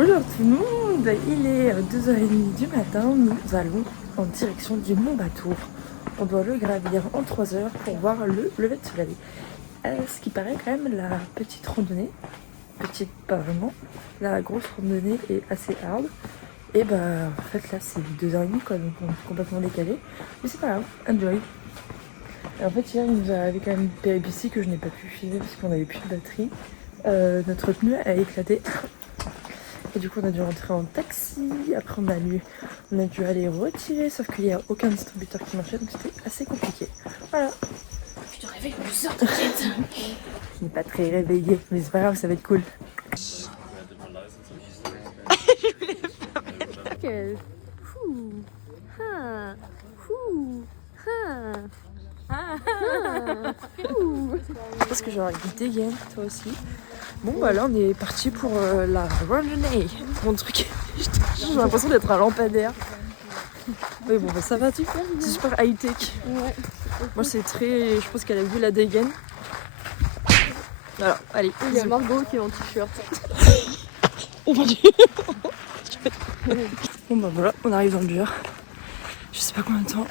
Bonjour tout le monde, il est 2h30 du matin, nous allons en direction du Mont Batour. On doit le gravir en 3 heures pour voir le lever de soleil. Ce qui paraît quand même la petite randonnée, petite pas vraiment, la grosse randonnée est assez hard. Et bah en fait là c'est 2h30 quoi, donc on est complètement décalé. Mais c'est pas grave, enjoy. Et en fait hier il nous est arrivé quand même une péripétie que je n'ai pas pu filmer parce qu'on avait plus de batterie. Notre pneu a éclaté. Et du coup on a dû rentrer en taxi, après on a dû aller retirer, sauf qu'il n'y a aucun distributeur qui marchait, donc c'était assez compliqué. Voilà. Je te réveille plus heures, t'inquiète. Je n'ai pas très réveillée, mais c'est pas grave, ça va être cool. Je pense que j'aurais goûté Yann, toi aussi. Bon bah là on est parti pour la randonnée. Mon truc, j'ai l'impression d'être un lampadaire. Oui bon bah ça va, c'est super high tech. Ouais. Moi c'est très, je pense qu'elle a vu la dégaine. Alors allez. Il y a Margot qui est en t-shirt. Oh mon dieu. Bon bah voilà, on arrive dans le dur. Je sais pas combien de temps,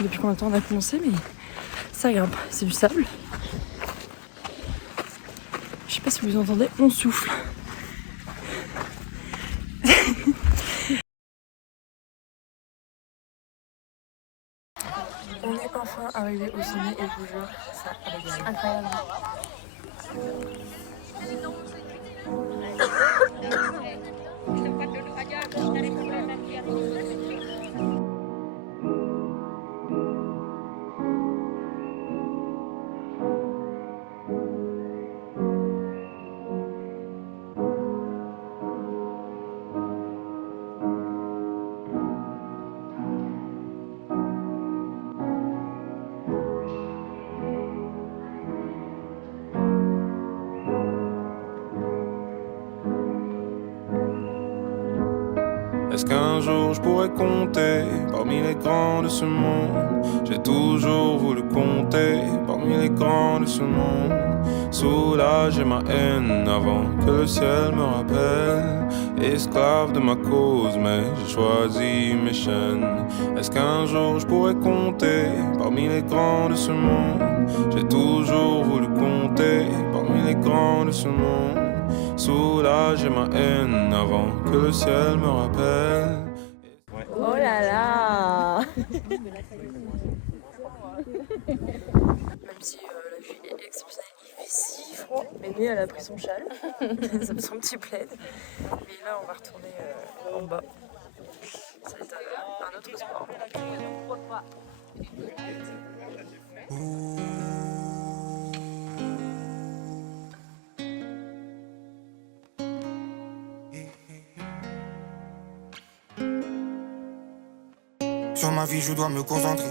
depuis combien de temps on a commencé, mais ça grimpe, c'est du sable. Je sais pas si vous entendez, on souffle. On est enfin arrivé au sommet et je vous jure, ça régale. Incroyable. Est-ce qu'un jour je pourrais compter parmi les grands de ce monde? J'ai toujours voulu compter parmi les grands de ce monde. Soulager ma haine avant que le ciel me rappelle. Esclave de ma cause, mais j'ai choisi mes chaînes. Est-ce qu'un jour je pourrais compter parmi les grands de ce monde? J'ai toujours voulu compter parmi les grands de ce monde. Soulager ma haine avant que le ciel me rappelle. Oh là là. Même si la vue est exceptionnelle, il fait si froid. Mais Mé, elle a pris son châle, ça me son petit plaid. Mais là on va retourner en bas. Ça va être un autre sport. Sur ma vie je dois me concentrer.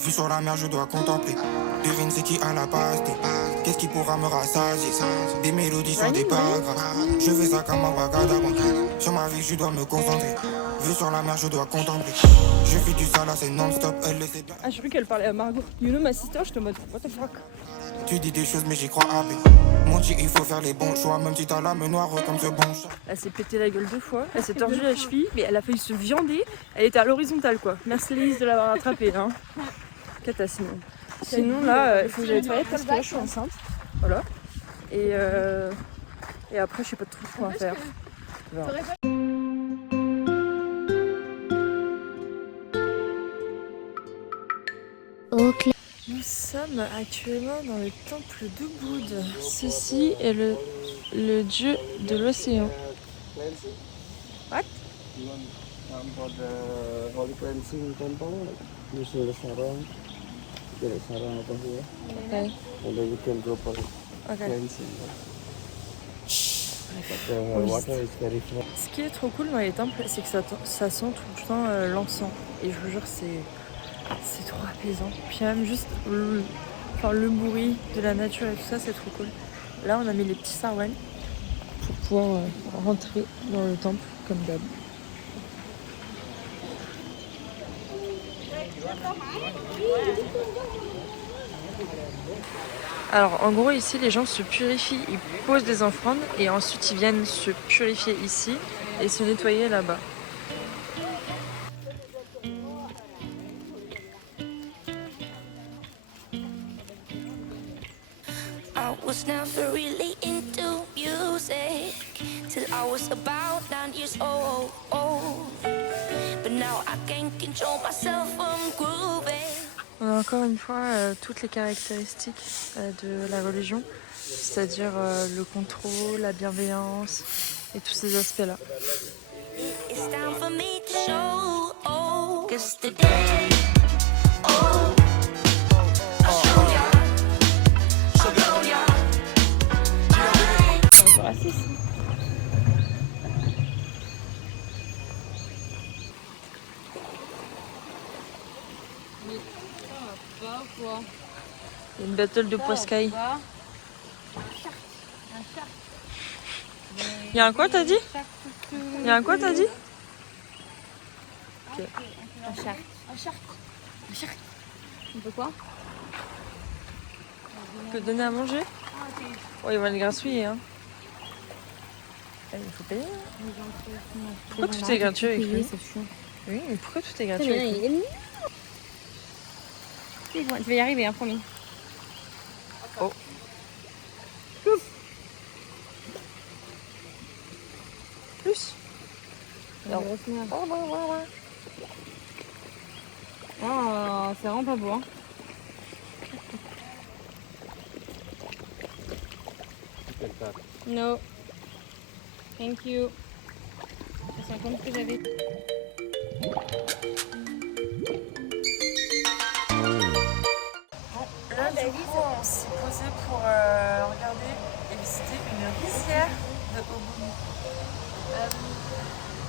Vue sur la mer je dois contempler. Devine c'est qui à la base. Qu'est-ce qui pourra me rassasier? Des mélodies sur des paragraphes. Je fais ça comme un vagabond. Sur ma vie je dois me concentrer. Vue sur la mer je dois contempler. Je fais du sale c'est non-stop. Elle le sait bien. Ah j'ai cru qu'elle parlait à Margot. You know ma sister, je te mode what the fuck. Tu dis des choses mais j'y crois avec. Mon Dieu il faut faire les bons choix. Même si t'as l'âme noire comme ce bon chat. Elle s'est pété la gueule 2 fois, elle s'est tordue la cheville, mais elle a failli se viander. Elle était à l'horizontale quoi. Merci Lise de l'avoir attrapée. Hein. Cata sinon. Sinon là, il faut que j'aille aux toilettes parce que là je suis enceinte. Voilà. Et après je sais pas trop quoi faire. Voilà. Ok. Nous sommes actuellement dans le temple de Bouddha. Ceci est le dieu de l'océan. What? For the holy cleansing temple, you see the sarong. There is sarong over here, Okay. and then you can go for Okay. cleansing. But the water is very fresh. Ce qui est trop cool dans les temples, c'est que ça sent tout le temps l'encens. Et je vous jure, c'est trop apaisant. Puis même juste le bruit de la nature et tout ça, c'est trop cool. Là, on a mis les petits sarwans pour pouvoir rentrer dans le temple comme d'hab. Alors en gros ici les gens se purifient, ils posent des offrandes et ensuite ils viennent se purifier ici et se nettoyer là-bas. I was never really into music till I was about 9 years old. But now I can't control myself from grooving. On a encore une fois toutes les caractéristiques de la religion, c'est-à-dire le contrôle, la bienveillance et tous ces aspects-là. It's time for me to show, 'cause today, I'll show ya, I'll show ya. Encore assis. Il y a une battle de poiscaille. Il y a un quoi t'as dit? Il y a un quoi t'as dit? Ok. Un chat. On peut quoi? Tu peux donner à manger? Oh, il va le grassouiller. Hein. Il faut payer. Pourquoi tout est gratuit avec lui? Oui, mais pourquoi tout est gratuit avec lui? Il est mignon. Je vais y arriver, hein, promis. Oh. Plus. Non. Oh, c'est vraiment pas beau. Hein. No. Thank you. C'est comme ce que j'avais. Là, du coup, on s'est posé pour regarder et visiter une rizière de Obou.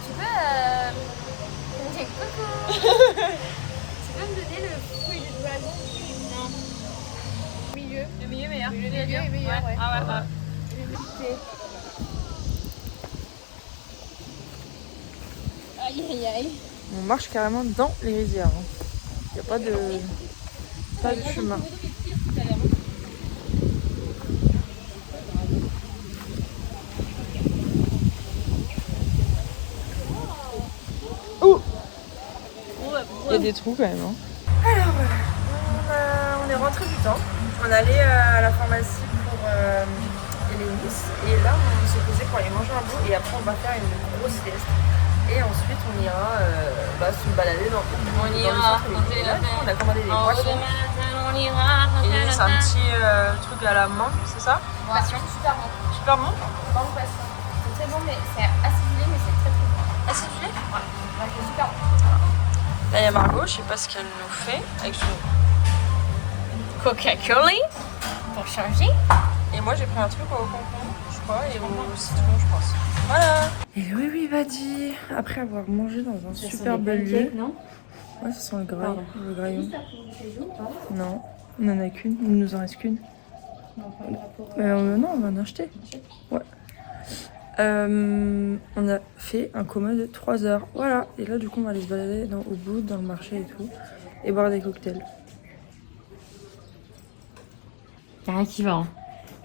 Tu peux dire coucou. Tu peux me donner le fruit du dragon? Non. Milieu. Le milieu meilleur. Le milieu est meilleur, ouais. Ah ouais. Aïe aïe aïe. On marche carrément dans les rizières. Il n'y a pas de chemin. Oh, il y a des trous quand même. Hein. Alors voilà, on est rentré du temps. On allait à la pharmacie pour Hélénis. Et là, on s'est posé pour aller manger un bout. Et après, on va faire une grosse sieste. Et ensuite, on ira se balader dans le centre. Et là, on a commandé des poissons. Et c'est un petit truc à la menthe, c'est ça? Ouais. Super bon. Super bon. Bon poisson. C'est très bon, mais c'est acidulé, mais c'est très très bon. Acidulé? Ouais, c'est super bon. Là, il y a Margot, je sais pas ce qu'elle nous fait avec son Coca-Cola pour changer. Et moi, j'ai pris un truc au concombre, je crois, et au citron, je pense. Voilà. Et oui, Vadi, après avoir mangé dans un superbe lieu. Non? Ouais, ça sent le graillon. Non, on n'en a qu'une, il nous en reste qu'une. Non, on va en acheter. Ouais. On a fait un coma de 3 heures. Voilà. Et là, du coup, on va aller se balader au bout, dans le marché et tout. Et boire des cocktails. Y'a rien qui va. Hein.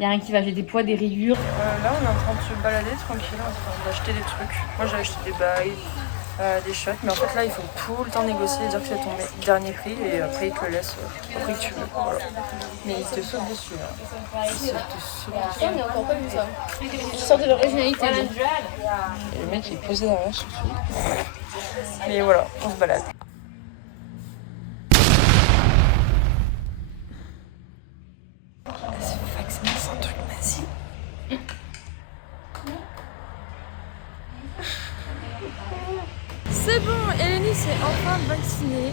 Y'a rien qui va. J'ai des poids, des rayures. Là, on est en train de se balader tranquille, en train d'acheter des trucs. Moi, j'ai acheté des bagues, des shots. Mais en fait, là, il faut tout le temps négocier, dire que c'est ton dernier prix. Et après, ils te le laissent au prix que tu veux. Voilà. Mais ils te sautent dessus. Hein. Ils te sautent dessus. On n'a encore pas vu ça. Je sors de l'originalité. Et le mec, il est posé derrière sur lui. Mais voilà, on se balade. C'est un truc nazi. C'est bon, Hélénie est enfin vaccinée.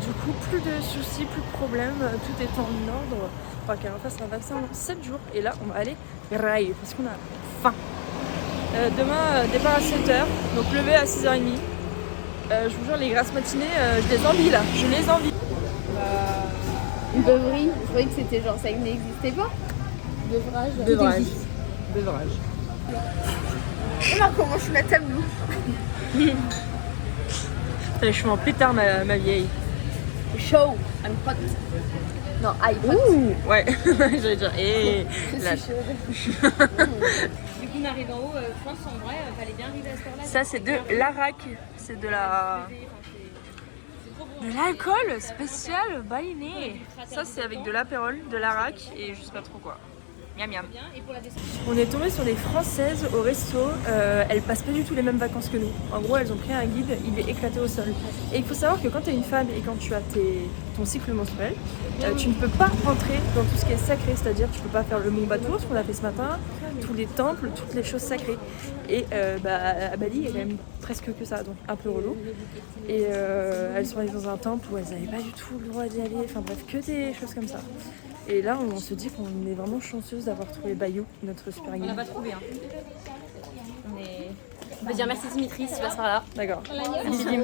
Du coup, plus de soucis, plus de problèmes, tout est en ordre. Il faudra qu'elle refasse un vaccin en 7 jours. Et là, on va aller rail parce qu'on a faim. Demain, départ à 7h, donc lever à 6h30. Je vous jure, les grasses matinées, je les envie là, je les envie. Une beuverie. Je croyais que c'était genre ça n'existait pas. Beuvrage. Beuvrage. Alors comment je suis la tableau. Je suis en pétard ma vieille. Show. I'm hot. Non, iPod. Ouh, ouais, j'allais dire. Et là. Du coup, on arrive en haut. Je pense en vrai, fallait bien arriver à ce heure-là. Ça, c'est de l'arac. C'est de la. De l'alcool spécial baïné. Ça, c'est avec de l'apérole, de l'arac et je sais pas trop quoi. Miam miam. On est tombé sur des Françaises au resto. Elles passent pas du tout les mêmes vacances que nous. En gros, elles ont pris un guide, il est éclaté au sol. Et il faut savoir que quand tu es une femme et quand tu as ton cycle menstruel, tu ne peux pas rentrer dans tout ce qui est sacré. C'est-à-dire, tu peux pas faire le Mont Batour, ce qu'on a fait ce matin, tous les temples, toutes les choses sacrées. Et à Bali, il y a quand même presque que ça, donc un peu relou. Et elles sont allées dans un temple où elles n'avaient pas du tout le droit d'y aller. Enfin bref, que des choses comme ça. Et là, on se dit qu'on est vraiment chanceuse d'avoir trouvé Bayou, notre super guide. On l'a pas trouvé. Hein. On peut dire merci Dimitri si tu passes par là. D'accord. Merci Dim.